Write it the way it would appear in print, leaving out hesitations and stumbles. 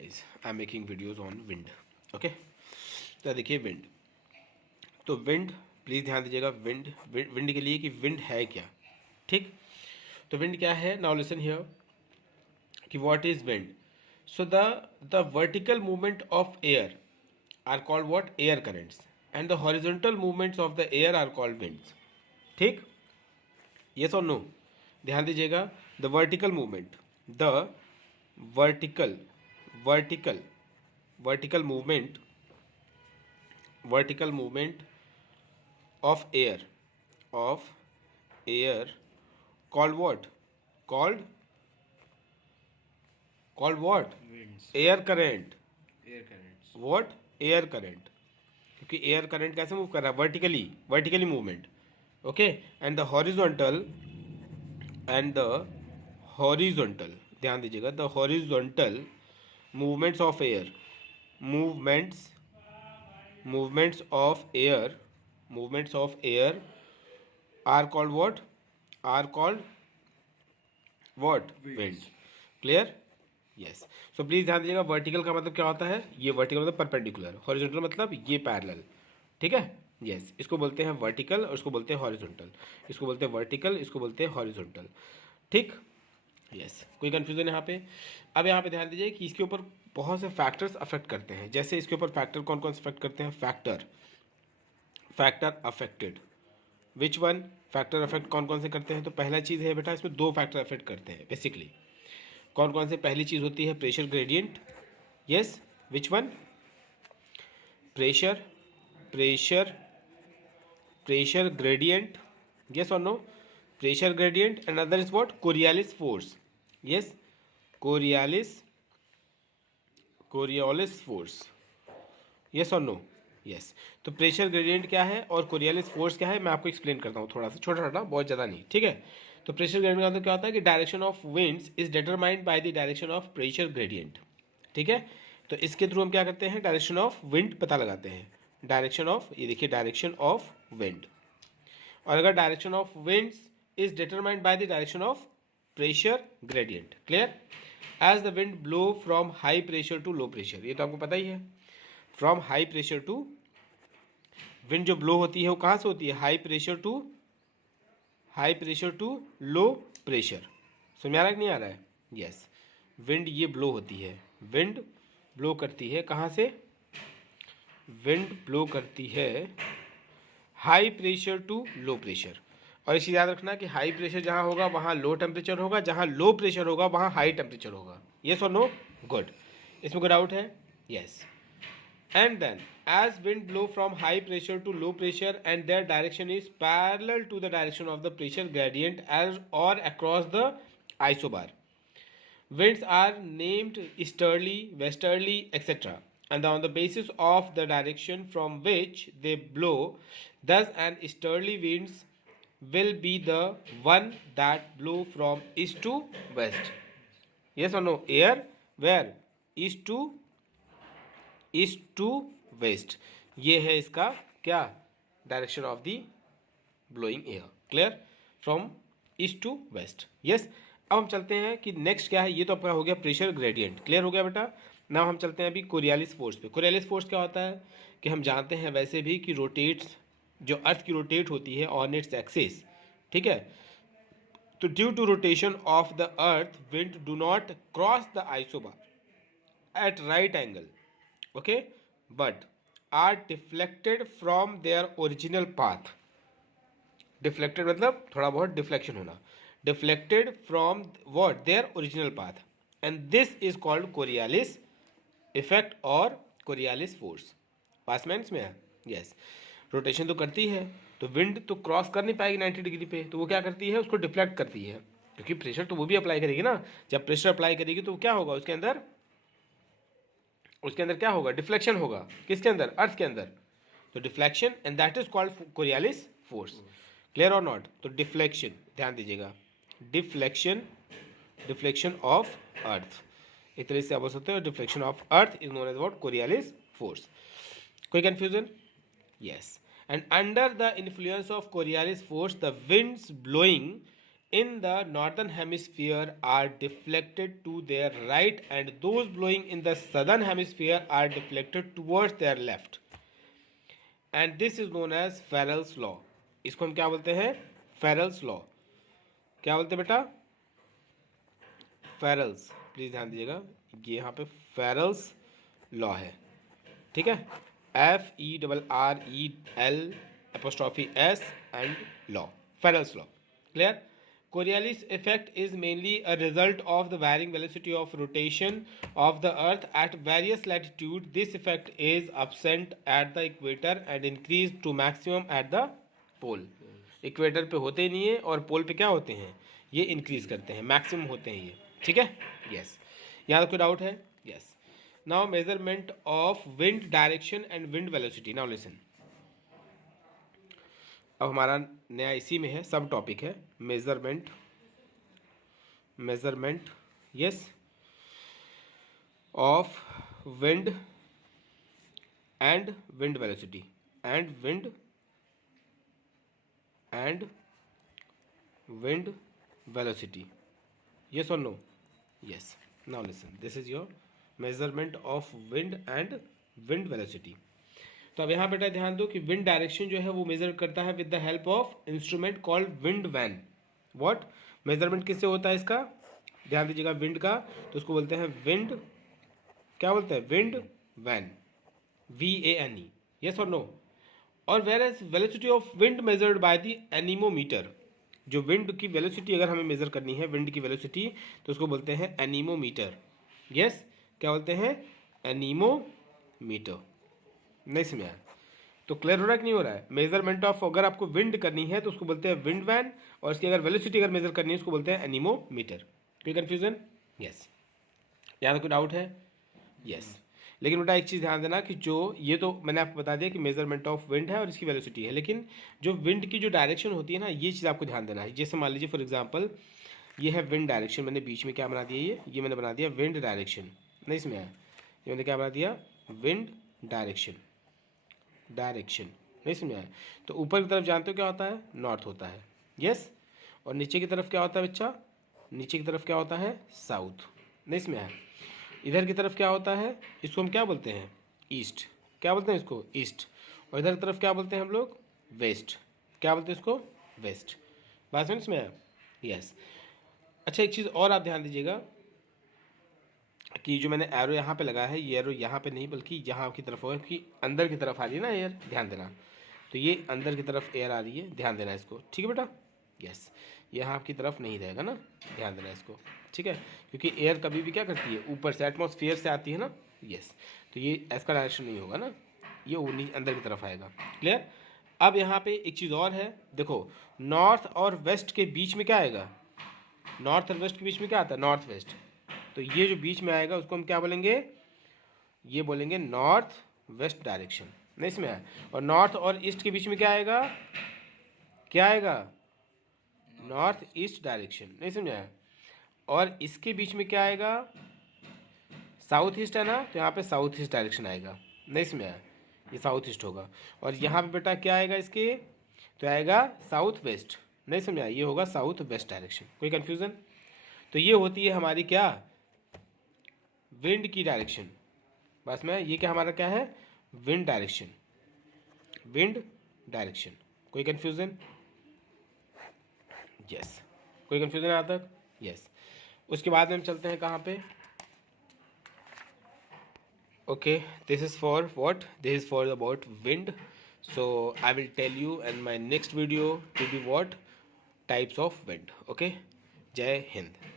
Guys, I am making videos on wind. Okay, तो देखिए wind. तो विंड, प्लीज़ ध्यान दीजिएगा, विंड विंड के लिए कि विंड है क्या. ठीक, तो विंड क्या है. नाउ लिसन हियर कि what is wind. So the vertical movement of air are called what, air currents, and the horizontal movements of the air are called winds. ठीक, यस और नो. ध्यान दीजिएगा, the vertical movement, the vertical vertical vertical movement, vertical movement of air called what, called what, winds, air current. air currents, what, air current. क्योंकि air current कैसे move कर रहा है, vertically movement. Okay, and the horizontal, and the horizontal, ध्यान दीजिएगा, the horizontal movements of air, movements of air are called what, are called what, winds. Clear? Yes. So please ध्यान दीजिएगा, vertical का मतलब क्या होता है, ये वर्टिकल मतलब परपेंडिकुलर, हॉरिजॉन्टल मतलब ये पैरेलल. ठीक है, यस. इसको बोलते हैं वर्टिकल और इसको बोलते हैं हॉरिजॉन्टल. इसको बोलते हैं वर्टिकल, इसको बोलते हैं हॉरिजॉन्टल. ठीक, यस. कोई कंफ्यूजन यहाँ पे. अब यहाँ पे ध्यान दीजिए कि इसके ऊपर बहुत से फैक्टर्स अफेक्ट करते हैं. जैसे इसके ऊपर फैक्टर कौन कौन से अफेक्ट करते हैं, factor affected. Which one, factor affect कौन कौन से करते हैं. तो पहला चीज़ है बेटा, इसमें दो फैक्टर अफेक्ट करते हैं बेसिकली. कौन कौन से, पहली चीज़ होती है pressure gradient. Yes, which one, pressure pressure pressure gradient. Yes और no, pressure gradient. And other is what, Coriolis force. Yes, Coriolis force. Yes और नो, यस. तो प्रेशर ग्रेडियंट क्या है और कोरियोलिस फोर्स क्या है, मैं आपको एक्सप्लेन करता हूँ थोड़ा सा, छोटा छोटा, बहुत ज़्यादा नहीं. ठीक है, तो प्रेशर ग्रेडियंट का मतलब क्या होता है कि direction of winds is determined by the direction of pressure gradient. ठीक है, तो इसके थ्रू हम क्या करते हैं, डायरेक्शन ऑफ विंड पता लगाते हैं. डायरेक्शन ऑफ, ये देखिए, डायरेक्शन ऑफ विंड. और अगर direction of winds is determined by the direction of pressure gradient. Clear? As the wind blow from high pressure to low pressure, ये तो आपको पता ही है. From high pressure to, wind जो ब्लो होती है वो कहाँ से होती है, high pressure to low pressure. समझ आ रहा है कि नहीं आ रहा है. यस, विंड ये ब्लो होती है, विंड ब्लो करती है कहाँ से, विंड ब्लो करती है high pressure to low pressure. और इसे याद रखना कि हाई प्रेशर जहाँ होगा वहाँ लो टेम्परेचर होगा, जहाँ लो प्रेशर होगा वहाँ हाई टेम्परेचर होगा. यस और नो, गुड. इसमें कोई डाउट है. Yes. And then as wind blow from high pressure to low pressure and their direction is parallel to the direction of the pressure gradient as or across the isobar, winds are named easterly, westerly, etc. and on the basis of the direction from which they blow, thus an easterly winds will be the one that blow from east to west. Yes or no, air where, east to west. ये है इसका क्या, direction of the blowing air. Clear? From east to west. Yes. अब हम चलते हैं कि next क्या है. ये तो आपका हो गया प्रेशर ग्रेडियंट. क्लियर हो गया बेटा. नाउ हम चलते हैं अभी कोरियालिस फोर्स पे. कोरियालिस फोर्स क्या होता है कि हम जानते हैं वैसे भी कि रोटेट्स, जो अर्थ की रोटेट होती है ऑन इट्स एक्सिस. ठीक है, तो due to rotation of the earth wind do not cross the isobar at right angle, okay, but are deflected from their original path. deflected मतलब थोड़ा बहुत डिफ्लेक्शन होना. deflected from what, their original path, and this is called Coriolis effect और Coriolis force. पास में इसमें है. Yes, rotation तो करती है तो विंड तो क्रॉस कर नहीं पाएगी 90 डिग्री पे, तो वो क्या करती है, उसको डिफ्लेक्ट करती है. क्योंकि प्रेशर तो वो भी अप्लाई करेगी ना. जब प्रेशर अप्लाई करेगी तो क्या होगा, उसके अंदर क्या होगा, डिफ्लेक्शन होगा. किसके अंदर, अर्थ के अंदर. तो deflection, and that is called Coriolis force. Clear और नॉट. तो डिफ्लेक्शन, ध्यान दीजिएगा, डिफ्लेक्शन ऑफ अर्थ, एक तरह से आप बोल सकते हो deflection of earth is known as what, Coriolis force. कोई confusion. Yes. And under the influence of Coriolis force the winds blowing in the northern hemisphere are deflected to their right and those blowing in the southern hemisphere are deflected towards their left and this is known as Farrell's law. इसको हम क्या बोलते हैं? Farrell's law. क्या बोलते हैं बेटा? Farrell's. Please ध्यान दीजिएगा, ये यहाँ पे Farrell's law है, ठीक है? FERREL' and law. Farrell's law. Clear? Coriolis effect is mainly a result of the varying velocity of rotation of the earth at various latitudes. This effect is absent at the equator and increased to maximum at the pole. Equator पे होते नहीं है और पोल पे क्या होते हैं? ये इंक्रीज करते हैं, मैक्सिमम होते हैं ये, ठीक है? यस, यहाँ कोई डाउट है? Yes. Now measurement of wind direction and wind velocity. Now listen, अब हमारा नया इसी में है, सब टॉपिक है measurement yes of wind and wind velocity and wind velocity. Yes और no? Yes. Now listen, this is your measurement of wind and wind velocity. तो अब यहाँ बेटा ध्यान दो कि विंड डायरेक्शन जो है वो मेजर करता है with the help of instrument called wind vane. What? Measurement किससे होता है इसका? ध्यान दीजिएगा, विंड का, तो उसको बोलते हैं विंड, क्या बोलते हैं? Wind vane, VANE. यस और नो? और whereas velocity of wind measured by the anemometer. जो विंड की वेलोसिटी अगर हमें मेजर करनी है, विंड की वेलोसिटी, तो उसको बोलते हैं एनीमोमीटर. यस, क्या बोलते हैं? एनीमोमीटर. नहीं समझ आया? तो क्लियर हो रहा है कि नहीं हो रहा है? मेजरमेंट ऑफ अगर आपको विंड करनी है तो उसको बोलते हैं विंड वैन, और इसकी अगर वेलोसिटी अगर मेजर करनी है उसको बोलते हैं एनीमोमीटर. कोई कंफ्यूजन? यस. यहाँ कोई डाउट है? यस. लेकिन बेटा एक चीज़ ध्यान देना कि जो ये तो मैंने आपको बता दिया कि मेजरमेंट ऑफ विंड है और इसकी वेलोसिटी है, लेकिन जो विंड की जो डायरेक्शन होती है ना, ये चीज़ आपको ध्यान देना है. जैसे मान लीजिए फॉर एग्जांपल ये है विंड डायरेक्शन, मैंने बीच में क्या बना दिया, ये मैंने बना दिया विंड डायरेक्शन. नहीं इसमें आया? ये मैंने क्या बना दिया? Wind direction. नहीं समझ आया? तो ऊपर की तरफ जानते हो क्या होता है? नॉर्थ होता है. यस. और नीचे की तरफ क्या होता है बच्चा? नीचे की तरफ क्या होता है? साउथ. नहीं समझ आया? इधर की तरफ क्या होता है? इसको हम क्या बोलते हैं? ईस्ट. क्या बोलते हैं इसको? ईस्ट. और इधर की तरफ क्या बोलते हैं हम लोग? वेस्ट. क्या बोलते हैं इसको? वेस्ट. बात समझ में आया? यस. अच्छा एक चीज़ और आप ध्यान दीजिएगा कि जो मैंने एरो यहाँ पे लगा है, ये एरो यहाँ पे नहीं बल्कि यहाँ की तरफ होगा, क्योंकि अंदर की तरफ आ रही है ना एयर, ध्यान देना. तो ये अंदर की तरफ एयर आ रही है, ध्यान देना इसको, ठीक है बेटा? यस. यहाँ आपकी तरफ नहीं रहेगा ना, ध्यान देना इसको, ठीक है? क्योंकि एयर कभी भी क्या करती है? ऊपर से, एटमॉस्फेयर से आती है ना. यस. तो ये इसका डायरेक्शन नहीं होगा ना, ये अंदर की तरफ आएगा. क्लियर? अब यहाँ पे एक चीज़ और है, देखो नॉर्थ और वेस्ट के बीच में क्या आएगा? नॉर्थ और वेस्ट के बीच में क्या आता है? North west. तो ये जो बीच में आएगा उसको हम क्या बोलेंगे? ये बोलेंगे नॉर्थ वेस्ट डायरेक्शन. नहीं इसमें आया? और नॉर्थ और ईस्ट के बीच में क्या आएगा? क्या आएगा? North east direction. नहीं समझाया? और इसके बीच में क्या आएगा? साउथ ईस्ट है ना, तो यहाँ पे साउथ ईस्ट डायरेक्शन आएगा. नहीं समझाया? ये साउथ ईस्ट होगा. और यहाँ पे बेटा क्या आएगा इसके? तो आएगा साउथ वेस्ट. नहीं समझाया? ये होगा साउथ वेस्ट डायरेक्शन. कोई कन्फ्यूज़न? तो ये होती है हमारी क्या? विंड की डायरेक्शन. बस में ये क्या हमारा क्या है? Wind direction. Wind direction. कोई कन्फ्यूज़न? यस. कोई कन्फ्यूज़न यहाँ तक? यस. उसके बाद में हम चलते हैं कहाँ पे? Okay, this is for what? This is for about wind. So I will tell you in my next video to be what types of wind. Okay, Jai Hind.